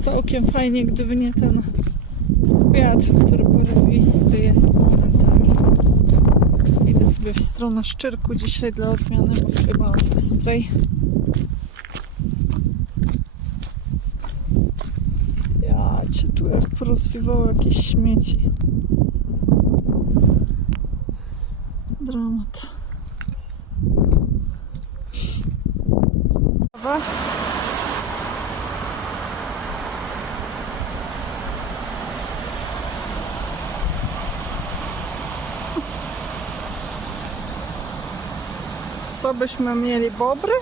całkiem fajnie, gdyby nie ten wiatr, który porywisty jest momentami. Idę sobie w stronę Szczyrku dzisiaj dla odmiany, bo wczoraj byłam Bystrej. Ja cię tu jak porozwiewało jakieś śmieci. Dramat. Kawa? Co byśmy mieli? Bobry?